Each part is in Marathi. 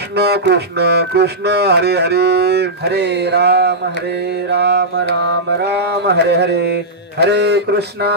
कृष्ण कृष्ण हरे हरे हरे राम राम राम हरे हरे हरे कृष्ण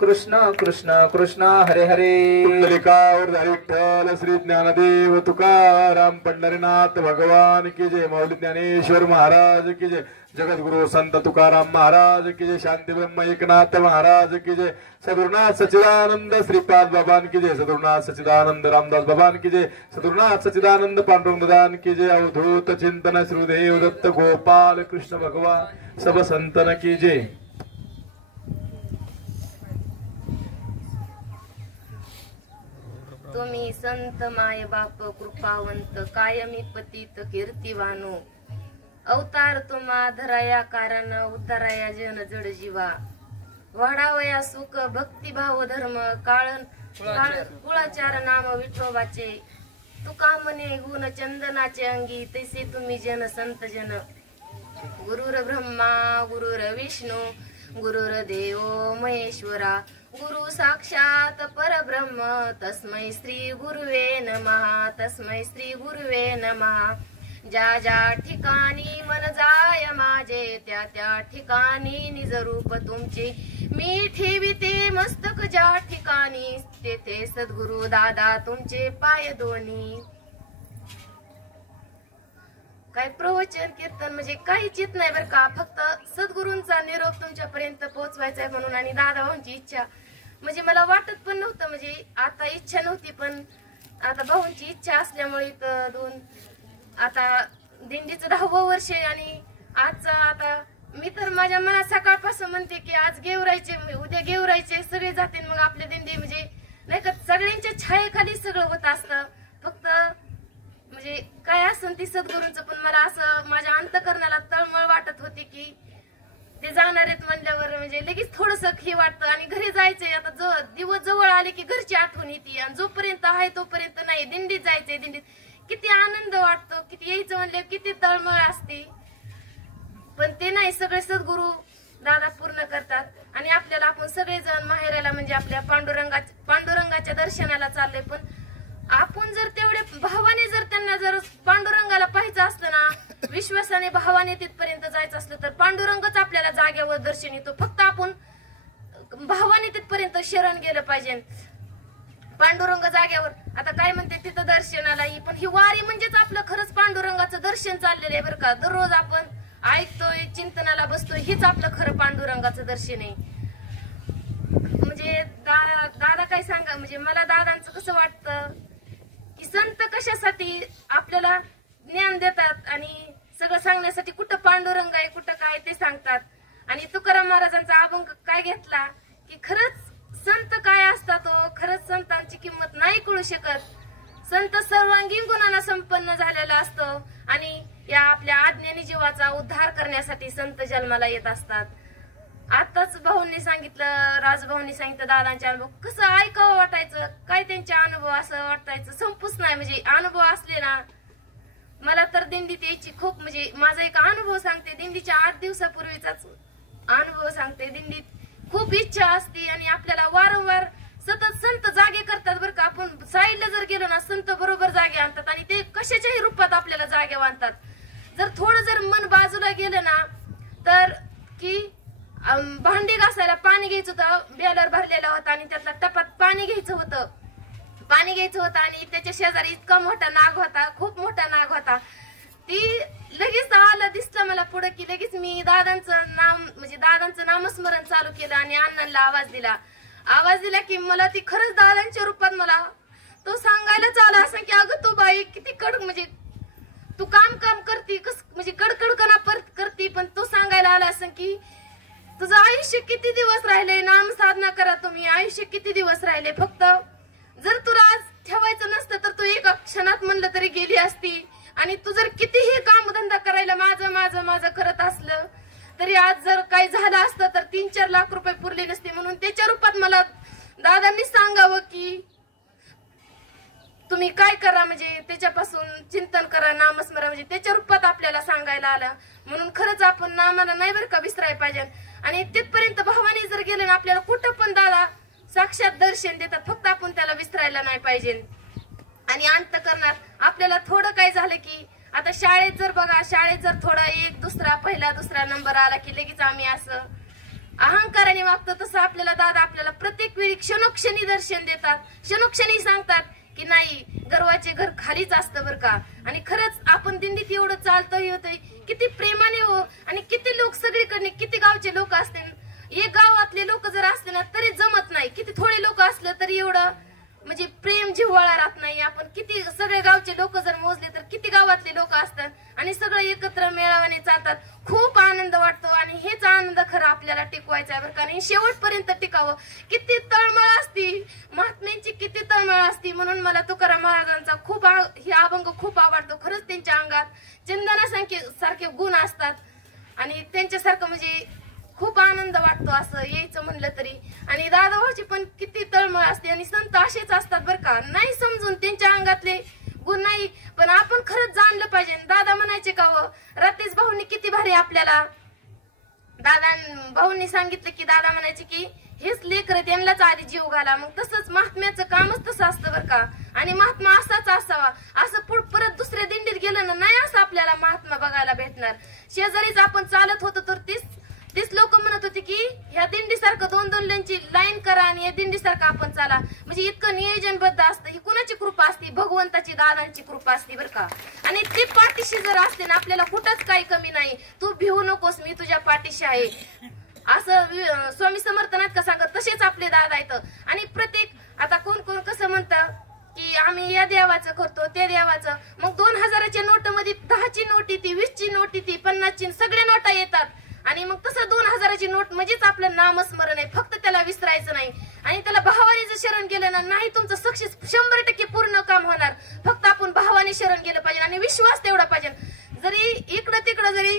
कृष्ण कृष्ण हरे हरे पुंडलिकावर विठ्ठल श्री ज्ञानदेव तुकाराम पंढरीनाथ भगवान की जय माऊली ज्ञानेश्वर महाराज की जय जगद्गुरु संत तुकाराम महाराज की जय शांती ब्रह्म एकनाथ महाराज की जय सद्गुरुनाथ सच्चिदानंद श्रीपाद बाबान की जय सद्गुरुनाथ सच्चिदानंद रामदास बाबान की जय सद्गुरुनाथ सच्चिदानंद पांडुरंग दान की जय अवधूत चिंतन श्रीदेव दत्त गोपाल कृष्ण भगवान सब संतन की जय। तुम्ही संत माय बाप कृपावंत कायमी पतित कीर्तिवानो अवतार तुम्हा धराया कारण उद्धाराया जन जड जीवा वाढावया सुख भक्तिभाव धर्म कुळाचार नाम विठोबाचे तुका म्हणे गुण चंदनाचे अंगी तैसे तुम्ही जन संत जन गुरुर ब्रह्मा गुरुर विष्णू गुरुर देव महेश्वरा गुरु साक्षात परब्रह्म तस्मै श्री गुरुवे नमः तस्मै श्री गुरुवे नमः। ज्या ज्या ठिकाणी मन जाय माझे त्या त्या ठिकाणी निज रूप तुमचे मी ठेविते मस्तक ज्या ठिकाणी तेथे सद्गुरु दादा तुमचे पाय दोन्ही। काय प्रवचन कीर्तन म्हणजे काहीच येत नाही बरं का, फक्त सद्गुरूंचा निरोप तुमच्यापर्यंत पोहोचवायचा आहे म्हणून आणि दादा भाऊंची इच्छा म्हणजे मला वाटत पण नव्हतं, म्हणजे आता इच्छा नव्हती पण आता भाऊंची इच्छा असल्यामुळे दोन आता दिंडीचं 10वं वर्ष आहे आणि आजचं आता मी तर माझ्या मनात सकाळपासून म्हणते की आज गेवरायचे उद्या गेवरायचे सगळे जातील मग आपल्या दिंडी म्हणजे नाही का सगळ्यांच्या छायेखाली सगळं होत असतं फक्त म्हणजे काय असं ती सद्गुरूंचं पण मला असं माझ्या अंतकरणाला तळमळ वाटत होती की ते जाणार आहेत म्हणल्यावर म्हणजे लगेच थोडस हे वाटतं आणि घरी जायचंय आता दिवस जवळ आले की घरची आठवण येते आणि जोपर्यंत आहे तोपर्यंत नाही दिंडीत जायचंय दिंडीत किती आनंद वाटतो किती यायचं म्हणले किती तळमळ असते पण ते नाही सगळे सद्गुरू दादा पूर्ण करतात आणि आपल्याला आपण सगळेजण माहेराला म्हणजे आपल्या पांडुरंगाच्या दर्शनाला चाललोय पण आपण जर तेवढे भावाने जर त्यांना जर पांडुरंगाला पाहायचं असलं ना विश्वासाने भावाने तिथपर्यंत जायचं असलं तर पांडुरंगच आपल्याला जाग्यावर दर्शन येतो फक्त आपण भावाने तिथपर्यंत शरण गेलं पाहिजे पांडुरंग जाग्यावर आता काय म्हणते तिथं दर्शनाला पण ही वारी म्हणजेच आपलं खरंच पांडुरंगाचं दर्शन चाललेलं आहे बरं का दररोज आपण ऐकतोय चिंतनाला बसतोय हेच आपलं खरं पांडुरंगाचं दर्शन आहे म्हणजे दादा काय सांगा म्हणजे मला दादांचं कसं वाटतं की संत कशासाठी आपल्याला ज्ञान देतात आणि सगळं सांगण्यासाठी कुठं पांडुरंग आहे कुठं काय ते सांगतात आणि तुकाराम महाराजांचा अभंग काय घेतला की खरंच संत काय असतात खरंच संतांची किंमत नाही कळू शकत संत सर्वांगीण गुणांना संपन्न झालेला असतो आणि या आपल्या आज्ञानी जीवाचा उद्धार करण्यासाठी संत जन्माला येत असतात। आताच भाऊंनी सांगितलं राजभाऊंनी सांगितलं दादांचे अनुभव कसं ऐकावं वाटायचं काय त्यांचे अनुभव असं वाटायचं संपूच नाही म्हणजे अनुभव असले ना मला तर दिंडीत यायची खूप म्हणजे माझा एक अनुभव सांगते दिंडीच्या 8 दिवसापूर्वीचाच अनुभव सांगते दिंडीत खूप इच्छा असते आणि आपल्याला वारंवार सतत संत जागे करतात बरं का आपण साईडला जर गेलो ना संत बरोबर जागे आणतात आणि ते कशाच्याही रूपात आपल्याला जागे आणतात जर थोडं जर मन बाजूला गेलं ना तर की भांडी घासायला पाणी घ्यायचं होतं बेलर भरलेला होता आणि त्यातला टपात पाणी घ्यायचं होतं आणि त्याच्या शेजारी इतका मोठा नाग होता खूप मोठा नाग होता ती लगेच आला दिसलं मला पुढे की लगेच मी दादांचं नामस्मरण चालू केलं आणि अण्णांना आवाज दिला की मला ती खरंच दादांच्या रूपात मला तो सांगायलाच आला असं की अगं तो बाई किती कडक म्हणजे तू काम करती म्हणजे कडकडकणा परत करती पण तो सांगायला आला असं की तुझं आयुष्य किती दिवस राहिले नाम साधना करा तुम्ही आयुष्य किती दिवस राहिले फक्त जर तुला आज ठेवायचं नसतं तर तू एका क्षणात म्हणलं तरी गेली असती आणि तू जर कितीही कामधंदा करायला माझं करत असलं तरी आज जर काही झालं असतं तर 3-4 लाख रुपये पुरले नसते म्हणून त्याच्या रूपात मला दादांनी सांगावं की तुम्ही काय करा म्हणजे त्याच्यापासून चिंतन करा नामस्मरण म्हणजे त्याच्या रूपात आपल्याला सांगायला आलं म्हणून खरंच आपण नामाला नाही बरं का विसरायला पाहिजे आणि तिथपर्यंत भावाने जर गेलं ना आपल्याला कुठं पण दादा साक्षात दर्शन देतात फक्त आपण त्याला विसरायला नाही पाहिजे आणि अंतकरणात आपल्याला थोडं काय झालं का शाळेत जर थोडा एक दुसरा पहिला दुसरा नंबर आला की लगेच आम्ही असं अहंकाराने वागतो, तसं आपल्याला दादा आपल्याला प्रत्येक वेळी क्षणोक्षणी दर्शन देतात, क्षणोक्षणी सांगतात की नाही गर्वाचे घर खालीच असतं बरं का. आणि खरंच आपण दिंडीत एवढं चालतोय होतोय किती प्रेमाने हो, आणि किती लोक सगळीकडे किती गावचे लोक असते, एक गावातले लोक जर असले ना तरी जमत नाही, किती थोडे लोक असले तरी एवढं म्हणजे प्रेम जिव्हाळा राहत नाही. आपण किती सगळे गावचे लोक जर मोजले तर किती गावातले लोक असतात आणि सगळे एकत्र मेळाव्याने चालतात, खूप आनंद वाटतो. आणि हेच आनंद खरं आपल्याला टिकवायचा आहे बरं का, आणि शेवटपर्यंत टिकावं. किती तळमळ असती महात्म्यांची, किती तळमळ असती. म्हणून मला तुकाराम महाराजांचा खूप हे अभंग खूप आवडतो. खरंच त्यांच्या अंगात चंदनासारखे गुण असतात आणि त्यांच्यासारखं म्हणजे खूप आनंद वाटतो असं यायचं म्हणलं तरी. आणि दादाभाऊची पण किती तळमळ असते आणि संत असेच असतात बरं का, नाही समजून त्यांच्या अंगातले गुण नाही, पण आपण खरंच जाणलं पाहिजे. दादा म्हणायचे का व रात्रीच भाऊंनी किती भारी आपल्याला भाऊंनी सांगितलं की दादा म्हणायचे की हेच लेकर त्यांनाच आधी जीव घाला. मग तसंच महात्म्याचं कामच तसं असतं बरं का. आणि महात्मा असाच असावा, असं परत दुसऱ्या दिंडीत गेलं ना नाही असं आपल्याला महात्मा बघायला भेटणार. शेजारीच आपण चालत होतो तर तीच लोक म्हणत होती की ह्या दिंडीसारखं 2-2 लेनची लाईन करा आणि या दिंडीसारखं आपण चाला. म्हणजे इतकं नियोजनबद्ध असतं. ही कुणाची कृपा असते? भगवंताची, दादांची कृपा असते बरं का. आणि ती पाठीशी जर असते ना आपल्याला कुठंच काही कमी नाही. तू भिवू नकोस, मी तुझ्या पाठीशी आहे असं स्वामी समर्थ नाहीत का सांगत, तसेच आपले दादा आहेत. आणि प्रत्येक आता कोण कोण कसं म्हणतं की आम्ही या देवाचं करतो त्या देवाचं, मग 2000च्या नोटमध्ये 10ची नोट येते, 20ची नोट येते, 50ची, सगळ्या नोटा येतात. आणि मग तसं 2000ची नोट म्हणजेच आपलं नामस्मरण आहे, फक्त त्याला विसरायचं नाही. आणि त्याला भावाने जर शरण गेलं ना नाही तुमचं सक्सेस 100% पूर्ण काम होणार. फक्त आपण भावाने शरण गेलं पाहिजे आणि विश्वास तेवढा पाहिजे. जरी इकडं तिकडं जरी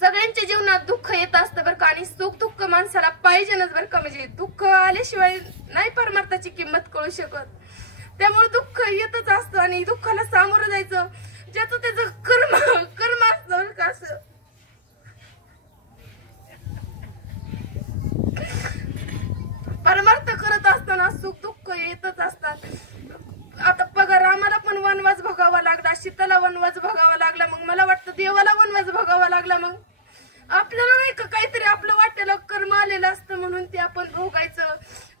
सगळ्यांच्या जीवनात दुःख येत असतं बरं का, आणि सुख दुःख माणसाला पाहिजेच बरं का. म्हणजे दुःख आल्याशिवाय नाही परमार्थाची किंमत कळू शकत. त्यामुळे दुःख येतच असतं आणि दुःखाला सामोरं जायचं. ज्याचं त्याचं कर्म असतं बरं का. असं परमार्थ करत असताना सुख दुःख येतच असतात. आता पगार आम्हाला पण वनवास भोगावा लागला, शीताला वनवास भोगावा लागला, मग मला वाटतं देवाला वनवास भोगावा लागला. मग आपल्याला नाही का काहीतरी आपलं वाटेला कर्म आलेलं असतं म्हणून ते आपण भोगायचं.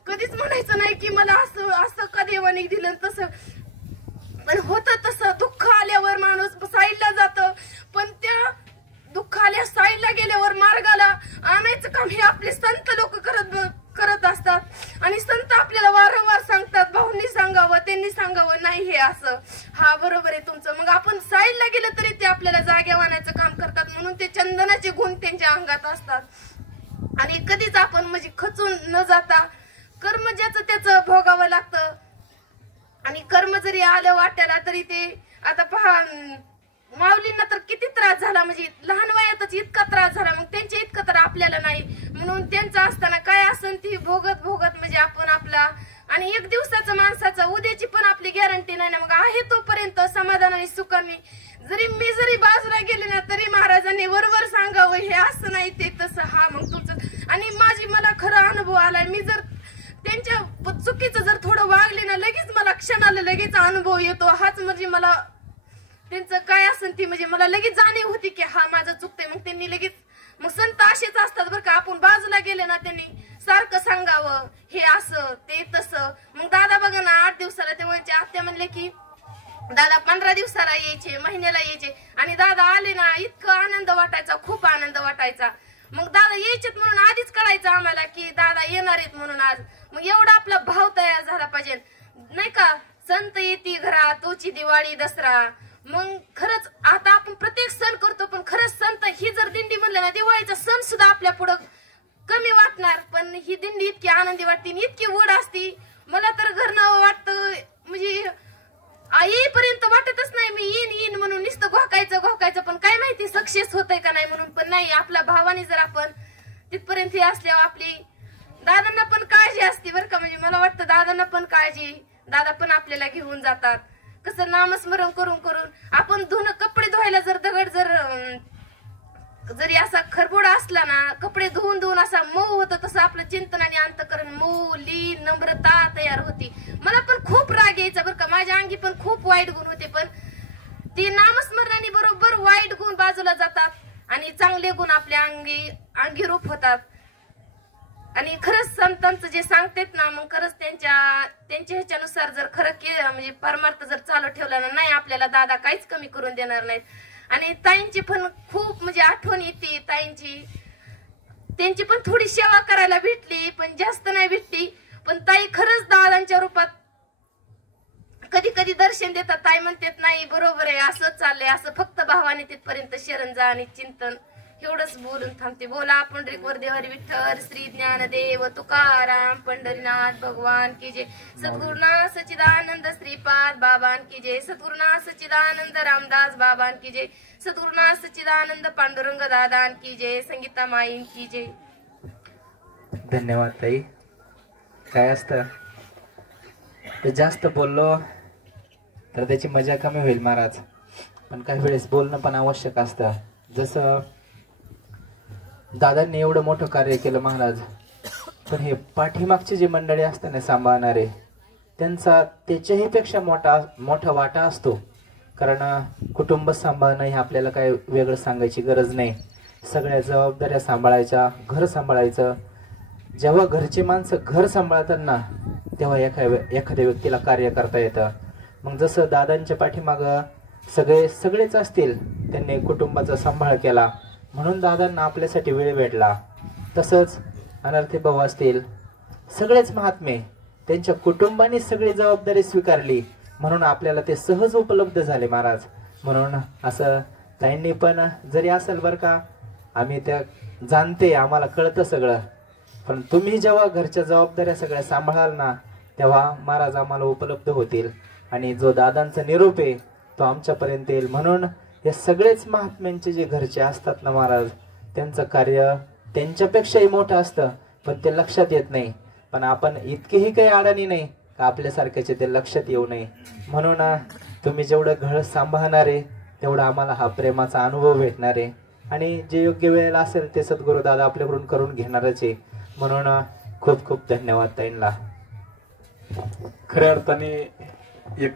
कधीच म्हणायचं नाही की मला असं का देवाने दिलं तसं. पण होतं तसं. दुःख आल्यावर माणूस साईडला जातं, पण त्या दुःख आल्या साईडला गेल्यावर मार्गाला आणायचं काम हे आपले संत लोक करत असतात. आणि संत आपल्याला वारंवार सांगतात, भाऊंनी सांगावं त्यांनी सांगावं नाही हे असं, हा बरोबर आहे तुमचं. मग आपण साईडला गेलं तरी ते आपल्याला जाग्यावर आणायचं काम करतात. म्हणून ते चंदनाचे गुण त्यांच्या अंगात असतात. आणि कधीच आपण म्हणजे खचून न जाता कर्म ज्याचं त्याचं भोगावं लागतं. आणि कर्म जरी आलं वाट्याला तरी ते आता पहा माऊलींना तर किती त्रास झाला, म्हणजे लहान वयातच इतका त्रास झाला, मग त्यांच्या इतकं तर आपल्याला नाही. म्हणून त्यांचं असताना काय असन ती भोगत म्हणजे आपण आपला. आणि एक दिवसाचं माणसाचं उद्याची पण आपली गॅरंटी नाही ना. मग आहे तोपर्यंत समाधानाने सुखाने जरी बाजूला गेले ना तरी महाराजांनी वरवर सांगावं हे असं नाही ते तसं. हा मग तुमचं. आणि मला खरा अनुभव आलाय. मी जर त्यांच्या चुकीचं जर थोडं वागले ना लगेच मला क्षणाला लगेच अनुभव येतो. हाच म्हणजे मला त्यांचं काय असेल ती म्हणजे मला लगेच जाणीव होती की हा माझं चुकतंय. मग त्यांनी लगेच, मग संत असेच असतात बरं का. आपण बाजूला गेले ना त्यांनी सारखं सांगावं हे असं ते तसं. मग दादा बघा ना 8 दिवसाला ते म्हणजे आत्या म्हणले की दादा 15 दिवसाला यायचे, महिन्याला यायचे. आणि दादा आले ना इतकं आनंद वाटायचा, खूप आनंद वाटायचा. मग दादा यायचेत म्हणून आधीच कळायचं आम्हाला की दादा येणार आहेत म्हणून आज. मग एवढा आपला भाव तयार झाला पाहिजे नाही का. संत येती घरात तोची दिवाळी दसरा. मग खरंच आता आपण प्रत्येक सण करतो, पण खरंच संत ही जर दिंडी म्हणलं ना दिवाळीचा सण सुद्धा आपल्या पुढं कमी वाटणार. पण ही दिंडी इतकी आनंदी वाटते, इतकी ओढ असती. मला तर घरनं वाटतं म्हणजे येईपर्यंत वाटतच नाही मी येईन म्हणून. नुसतं घोकायचं पण काय माहिती सक्सेस होतंय का नाही म्हणून. पण नाही, आपल्या भावाने जर आपण तिथपर्यंत हे असल्यावर आपली दादांना पण काळजी असते बरं का. म्हणजे मला वाटतं दादांना पण काळजी, दादा पण आपल्याला घेऊन जातात. कसं नामस्मरण करून आपण कपडे धुवायला जर दगड जरी असा खरबोडा असला ना, कपडे धुवून असा मऊ होतं, तसं आपलं चिंतन आणि अंतकरण मऊ लीन नम्रता तयार होती. मला पण खूप राग यायचा बरं का. माझ्या अंगी पण खूप वाईट गुण होते, पण ती नामस्मरणाने बरोबर वाईट गुण बाजूला जातात आणि चांगले गुण आपल्या अंगी रूप होतात. आणि खरंच संतांचं जे सांगतात ना, मग खरंच त्यांच्या ह्याच्यानुसार जर खरं म्हणजे परमार्थ जर चालू ठेवला ना, नाही आपल्याला दादा काहीच कमी करून देणार नाहीत. आणि ताईंची पण खूप म्हणजे आठवण येते ताईंची. त्यांची पण थोडी सेवा करायला भेटली, पण जास्त नाही भेटली. पण ताई खरंच दादांच्या रूपात कधी कधी दर्शन देतात. ताई म्हणतात नाही बरोबर आहे, असंच चाललंय, असं फक्त भावाने तिथपर्यंत शरण जा आणि चिंतन. एवढंच बोलून थांबते. बोला पंढरीक वरदेव हरी विठ्ठल श्री ज्ञानदेव तुकाराम पंढरीनाथ भगवान की जय. सद्गुरुनाथ सच्चिदानंद श्रीपाद बाबान की जय. सद्गुरुनाथ सच्चिदानंद रामदास बाबान की जय. सद्गुरुनाथ सच्चिदानंद पांडुरंग दादान की जय. संगीता माईन की जय. धन्यवाद ताई. काय असतं ते जास्त बोललो तर त्याची मजा कमी होईल महाराज, पण काही वेळेस बोलणं पण आवश्यक असतं. जसं दादांनी एवढं मोठं कार्य केलं महाराज, पण हे पाठीमागची जी मंडळी असते ना सांभाळणारे, त्यांचा त्याच्याही पेक्षा मोठा वाटा असतो. कारण कुटुंब सांभाळणं हे आपल्याला काय वेगळं सांगायची गरज नाही. सगळ्या जबाबदाऱ्या सांभाळायच्या, घर सांभाळायचं. जेव्हा घरचे माणसं घर सांभाळतात ना, तेव्हा एखाद्या व्यक्तीला कार्य करता येतं. मग जसं दादांच्या पाठीमागं सगळेच असतील, त्यांनी कुटुंबाचा सांभाळ केला म्हणून दादांना आपल्यासाठी वेळ भेटला. तसंच अनर्थी भाऊ असतील, सगळेच महात्मे त्यांच्या कुटुंबाने सगळी जबाबदारी स्वीकारली म्हणून आपल्याला ते सहज उपलब्ध झाले महाराज. म्हणून असं ताईंनी पण जरी असेल बरं का, आम्ही त्या जाणते, आम्हाला कळतं सगळं, पण तुम्ही जेव्हा घरच्या जबाबदाऱ्या सगळ्या सांभाळाल ना, तेव्हा महाराज आम्हाला उपलब्ध होतील आणि जो दादांचा निरोप आहे तो आमच्यापर्यंत येईल. म्हणून हे सगळेच महात्म्यांचे जे घरचे असतात ना महाराज, त्यांचं कार्य त्यांच्यापेक्षाही मोठं असतं, पण ते लक्षात येत नाही. पण आपण इतकेही काही अडाणी नाही का आपल्यासारख्याचे ते लक्षात येऊ नये. म्हणून तुम्ही जेवढं घर सांभाळणार आहे तेवढा आम्हाला हा प्रेमाचा अनुभव भेटणार आहे. आणि जे योग्य वेळेला असेल ते सद्गुरू दादा आपल्याकडून करून घेणारच आहे. म्हणून खूप खूप धन्यवाद ताईंना. खऱ्या अर्थाने एक